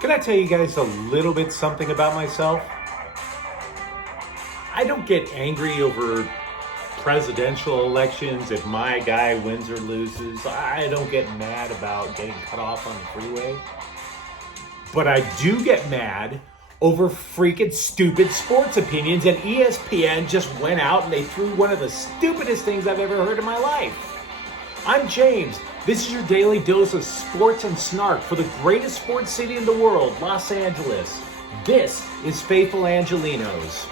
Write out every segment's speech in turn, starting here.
Can I tell you guys a little bit something about myself? I don't get angry over presidential elections if my guy wins or loses. I don't get mad about getting cut off on the freeway. But I do get mad over freaking stupid sports opinions, and ESPN just went out and they threw one of the stupidest things I've ever heard in my life. I'm James. This is your daily dose of sports and snark for the greatest sports city in the world, Los Angeles. This is Faithful Angelenos.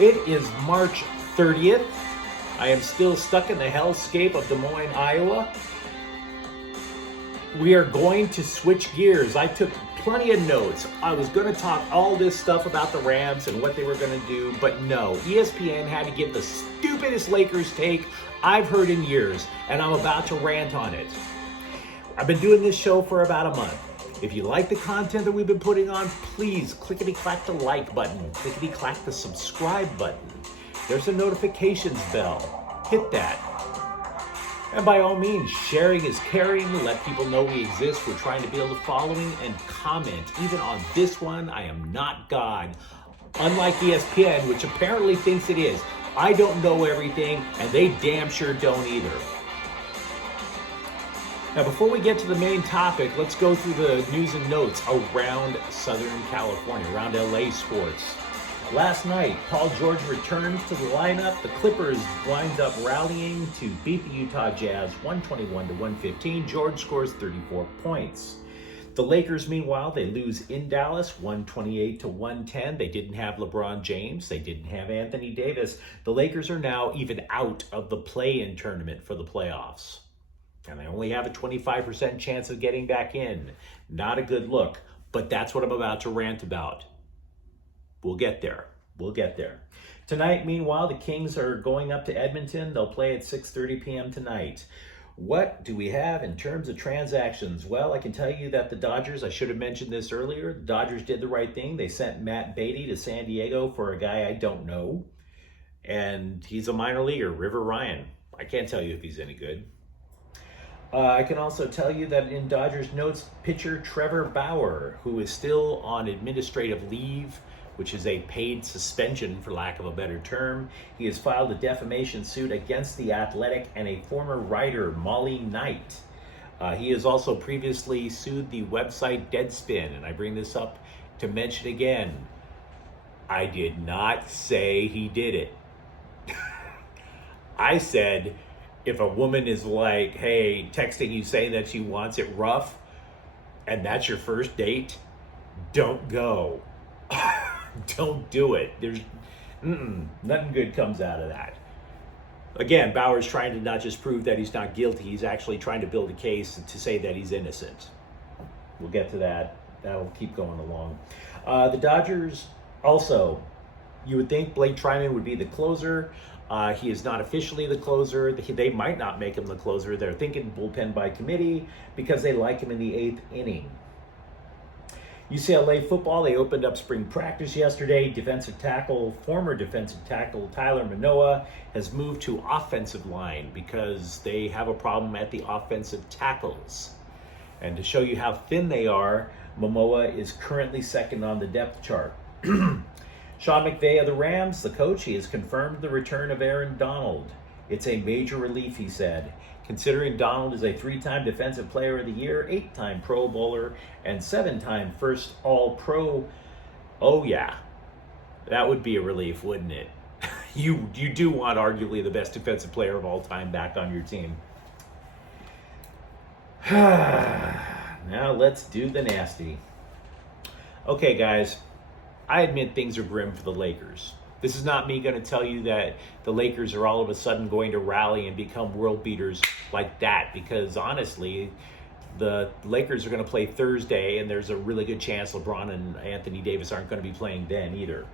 It is March 30th. I am still stuck in the hellscape of Des Moines, Iowa. We are going to switch gears. I took plenty of notes. I was going to talk all this stuff about the Rams and what they were going to do, but no. ESPN had to give the stupidest Lakers take I've heard in years, and I'm about to rant on it. I've been doing this show for about a month. If you like the content that we've been putting on, please clickety-clack the like button, clickety-clack the subscribe button. There's a notifications bell. Hit that. And by all means, sharing is caring. Let people know we exist. We're trying to build a following and comment. Even on this one, I am not God. Unlike ESPN, which apparently thinks it is. I don't know everything, and they damn sure don't either. Now, before we get to the main topic, let's go through the news and notes around Southern California, around LA sports. Last night, Paul George returns to the lineup. The Clippers wind up rallying to beat the Utah Jazz 121-115. George scores 34 points. The Lakers, meanwhile, they lose in Dallas 128-110. They didn't have LeBron James. They didn't have Anthony Davis. The Lakers are now even out of the play-in tournament for the playoffs. And they only have a 25% chance of getting back in. Not a good look, but that's what I'm about to rant about. We'll get there. We'll get there. Tonight, meanwhile, the Kings are going up to Edmonton. They'll play at 6:30 p.m. tonight. What do we have in terms of transactions? Well, I can tell you that the Dodgers, I should have mentioned this earlier, the Dodgers did the right thing. They sent Matt Beatty to San Diego for a guy I don't know. And he's a minor leaguer, River Ryan. I can't tell you if he's any good. I can also tell you that in Dodgers notes, pitcher Trevor Bauer, who is still on administrative leave, which is a paid suspension for lack of a better term. He has filed a defamation suit against The Athletic and a former writer, Molly Knight. He has also previously sued the website Deadspin, and I bring this up to mention again, I did not say he did it. I said, if a woman is like, hey, texting you saying that she wants it rough, and that's your first date, don't go. Don't do it. There's nothing good comes out of that. Again, Bauer's trying to not just prove that he's not guilty, he's actually trying to build a case to say that he's innocent. We'll get to that. That'll keep going along. The Dodgers also, you would think Blake Trinan would be the closer. He is not officially the closer. They might not make him the closer. They're thinking bullpen by committee because they like him in the 8th inning. UCLA football, they opened up spring practice yesterday. Former defensive tackle Tyler Manoa has moved to offensive line because they have a problem at the offensive tackles. And to show you how thin they are, Momoa is currently second on the depth chart. Sean McVay of the Rams, the coach, he has confirmed the return of Aaron Donald. It's a major relief, he said, considering Donald is a 3-time Defensive Player of the Year, 8-time Pro Bowler, and 7-time first All-Pro. Oh yeah, that would be a relief, wouldn't it? You do want arguably the best defensive player of all time back on your team. Now let's do the nasty. Okay, guys, I admit things are grim for the Lakers. This is not me going to tell you that the Lakers are all of a sudden going to rally and become world beaters like that, because honestly, the Lakers are going to play Thursday, and there's a really good chance LeBron and Anthony Davis aren't going to be playing then either.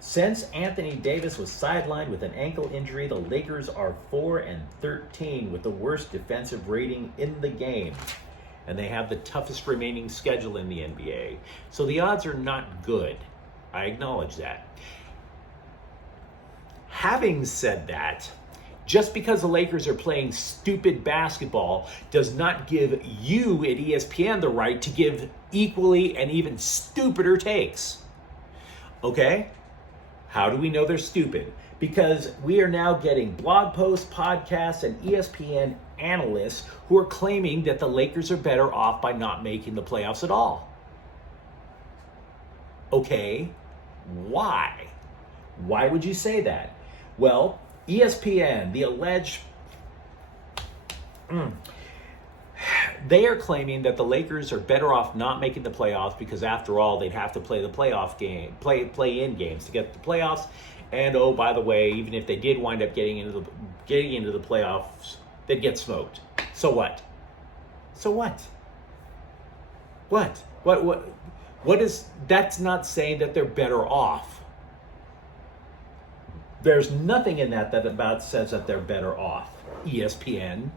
Since Anthony Davis was sidelined with an ankle injury, the Lakers are 4-13 with the worst defensive rating in the game. And they have the toughest remaining schedule in the NBA. So the odds are not good. I acknowledge that. Having said that, Just because the Lakers are playing stupid basketball does not give you at ESPN the right to give equally and even stupider takes. Okay? How do we know they're stupid? Because we are now getting blog posts, podcasts, and ESPN analysts who are claiming that the Lakers are better off by not making the playoffs at all. Okay, why? Why would you say that? Well, ESPN, the alleged... They are claiming that the Lakers are better off not making the playoffs because, after all, they'd have to play the playoff game, play-in games to get the playoffs. And oh, by the way, even if they did wind up getting into the playoffs, they'd get smoked. So what? So what? What is? That's not saying that they're better off. There's nothing in that about says that they're better off. ESPN.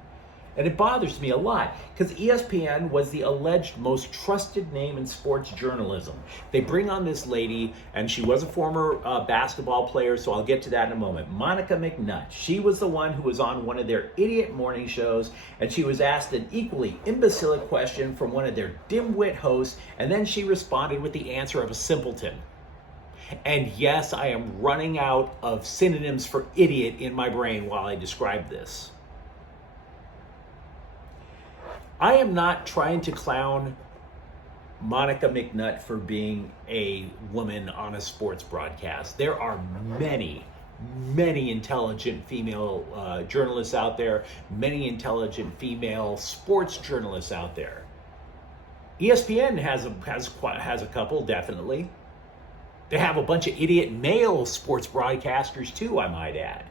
And it bothers me a lot because ESPN was the alleged most trusted name in sports journalism. They bring on this lady, and she was a former basketball player, so I'll get to that in a moment. Monica McNutt. She was the one who was on one of their idiot morning shows, and she was asked an equally imbecile question from one of their dimwit hosts, and then she responded with the answer of a simpleton. And yes, I am running out of synonyms for idiot in my brain while I describe this. I am not trying to clown Monica McNutt for being a woman on a sports broadcast. There are many intelligent female journalists out there, many intelligent female sports journalists out there. ESPN has a couple, definitely. They have a bunch of idiot male sports broadcasters too, I might add.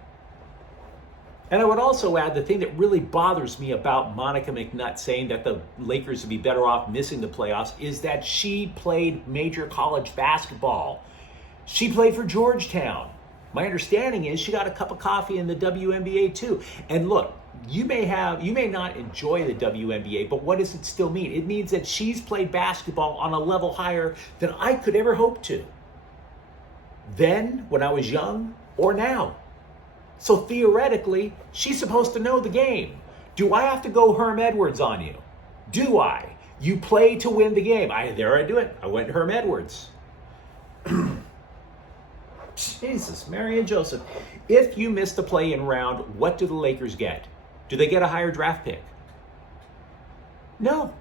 And I would also add, the thing that really bothers me about Monica McNutt saying that the Lakers would be better off missing the playoffs is that she played major college basketball. She played for Georgetown. My understanding is she got a cup of coffee in the WNBA too. And look, you may not enjoy the WNBA, but what does it still mean? It means that she's played basketball on a level higher than I could ever hope to. Then, when I was young, or now. So theoretically, she's supposed to know the game. Do I have to go Herm Edwards on you? Do I? You play to win the game. There I do it. I went Herm Edwards. Jesus, Mary and Joseph. If you miss the play-in round, what do the Lakers get? Do they get a higher draft pick? No.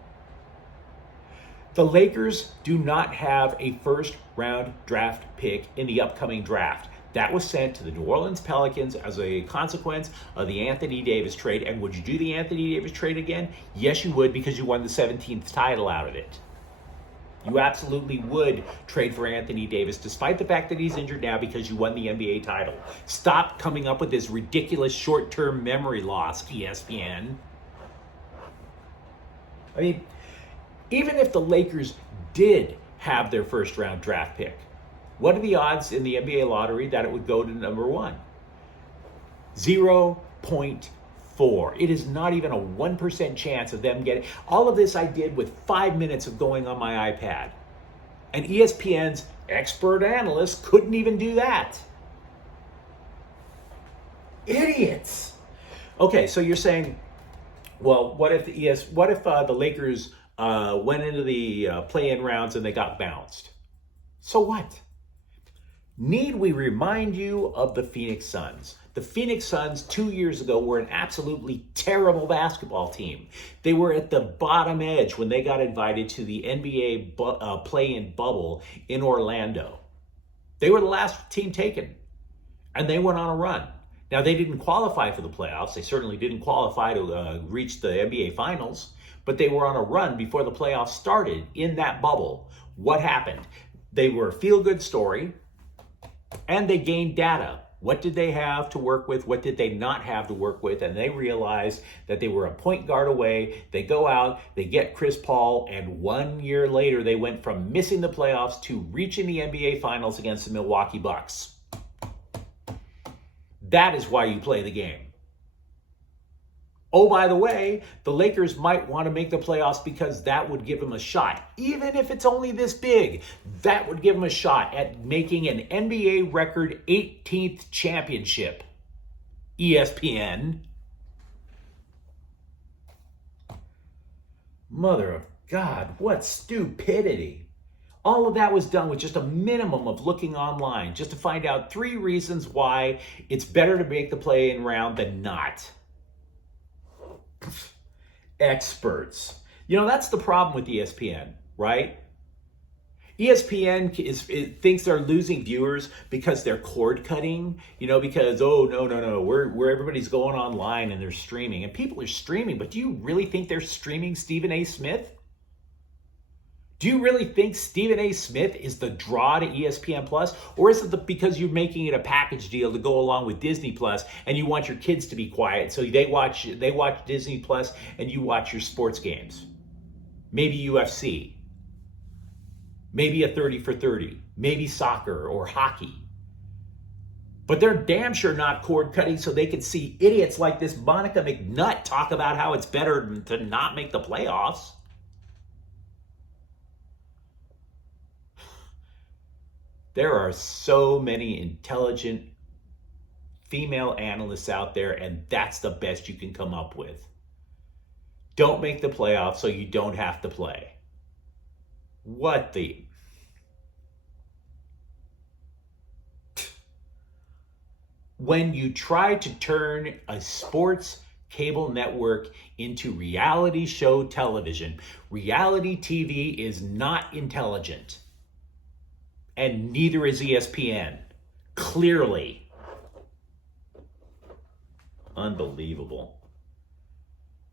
The Lakers do not have a first-round draft pick in the upcoming draft. That was sent to the New Orleans Pelicans as a consequence of the Anthony Davis trade. And would you do the Anthony Davis trade again? Yes, you would, because you won the 17th title out of it. You absolutely would trade for Anthony Davis, despite the fact that he's injured now, because you won the NBA title. Stop coming up with this ridiculous short-term memory loss, ESPN. I mean, even if the Lakers did have their first-round draft pick, what are the odds in the NBA lottery that it would go to number one? 0.4. It is not even a 1% chance of them getting... All of this I did with 5 minutes of going on my iPad. And ESPN's expert analyst couldn't even do that. Idiots. Okay, so you're saying, well, what if the Lakers went into the play-in rounds and they got bounced? So what? Need we remind you of the Phoenix Suns? The Phoenix Suns 2 years ago were an absolutely terrible basketball team. They were at the bottom edge when they got invited to the NBA play-in bubble in Orlando. They were the last team taken, and they went on a run. Now, they didn't qualify for the playoffs. They certainly didn't qualify to reach the NBA Finals, but they were on a run before the playoffs started in that bubble. What happened? They were a feel-good story. And they gained data. What did they have to work with? What did they not have to work with? And they realized that they were a point guard away. They go out, they get Chris Paul, and 1 year later, they went from missing the playoffs to reaching the NBA Finals against the Milwaukee Bucks. That is why you play the game. Oh, by the way, the Lakers might want to make the playoffs because that would give them a shot. Even if it's only this big, that would give them a shot at making an NBA record 18th championship. ESPN. Mother of God, what stupidity. All of that was done with just a minimum of looking online, just to find out 3 reasons why it's better to make the play-in round than not. Experts. You know, that's the problem with ESPN, right? ESPN thinks they're losing viewers because they're cord cutting, because, oh, no, where everybody's going online and they're streaming. And people are streaming, but do you really think they're streaming Stephen A. Smith? Do you really think Stephen A. Smith is the draw to ESPN Plus? Or is it because you're making it a package deal to go along with Disney Plus and you want your kids to be quiet so they watch Disney Plus and you watch your sports games? Maybe UFC. Maybe a 30 for 30. Maybe soccer or hockey. But they're damn sure not cord cutting so they can see idiots like this Monica McNutt talk about how it's better to not make the playoffs. There are so many intelligent female analysts out there, and that's the best you can come up with. Don't make the playoffs so you don't have to play. What the... When you try to turn a sports cable network into reality show television, reality TV is not intelligent. And neither is ESPN. Clearly. Unbelievable.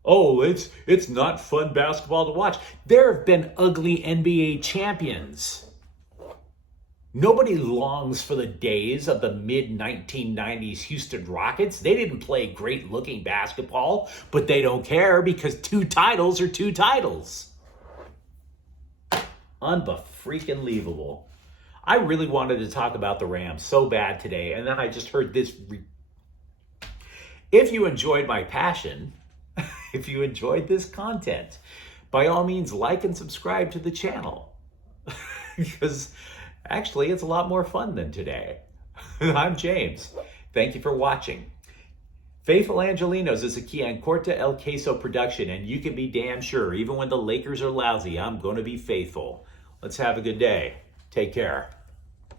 Oh, it's not fun basketball to watch. There have been ugly NBA champions. Nobody longs for the days of the mid-1990s Houston Rockets. They didn't play great-looking basketball, but they don't care because 2 titles are 2 titles. Unbefreaking-leavable. I really wanted to talk about the Rams so bad today, and then I just heard this. If you enjoyed my passion, if you enjoyed this content, by all means, like and subscribe to the channel. Because actually, it's a lot more fun than today. I'm James. Thank you for watching. Faithful Angelenos is a Corta El Queso production, and you can be damn sure, even when the Lakers are lousy, I'm going to be faithful. Let's have a good day. Take care.